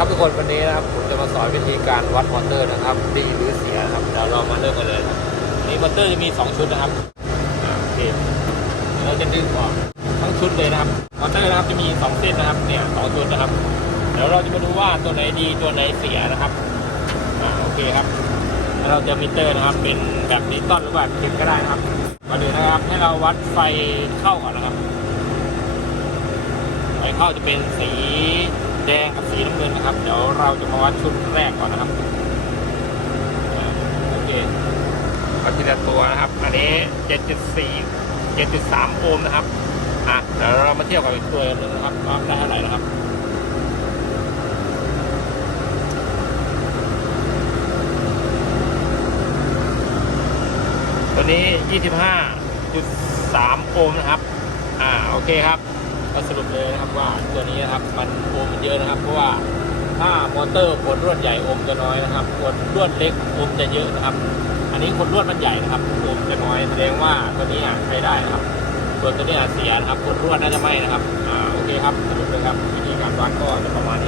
ครับทุกคนวันนี้นะครับผมจะมาสอนวิธีการวัดมอเตอร์นะครับดีหรือเสียนะครับเดี๋ยวเรามาเริ่มกันเลยนะครับนี่มอเตอร์จะมี 2 ชุดนะครับโอเคเดี๋ยวเราจะดึงออกทั้งชุดเลยนะครับมอเตอร์นะครับจะมี 2 เส้นนะครับเนี่ยสองชุดนะครับเดี๋ยวเราจะมาดูว่าตัวไหนดีตัวไหนเสียนะครับโอเคครับแล้วเราจะมิเตอร์นะครับ เป็นแบบดิจิตอลหรือแบบเข็มก็ได้นะครับก่อนอื่นนะครับ ให้เราวัดไฟเข้าก่อนนะครับไฟเข้าจะเป็นสี แดงกับสีน้ำเงินนะครับ เดี๋ยวเราจะมาวัดชุดแรกก่อนนะครับอ่าโอเคเอาทีละตัวนะครับ อันนี้ 7.4 7.3 โอห์มนะครับ อะ เดี๋ยวเรามาเทียบกับอีกตัวหนึงนะครับว่าได้เท่าไหร่นะครับตัวนี้ 25.3 โอห์มนะครับ อ่า โอเคครับ ก็สรุปเลยนะครับว่าตัวนี้นะครับมันโอมมันเยอะนะครับเพราะว่าถ้ามอเตอร์ขนรวดใหญ่โอมจะน้อยนะครับขนรวดเล็กโอมจะเยอะนะครับ อันนี้ขนรวดมันใหญ่นะครับโอมจะน้อยแสดงว่าตัวนี้อะใช้ได้นะครับส่วนตัวนี้อะเสียนะครับขนรวดน่าจะไม่นะครับอ่าโอเคครับสรุปเลยครับวิธีการวัดก็จะประมาณนี้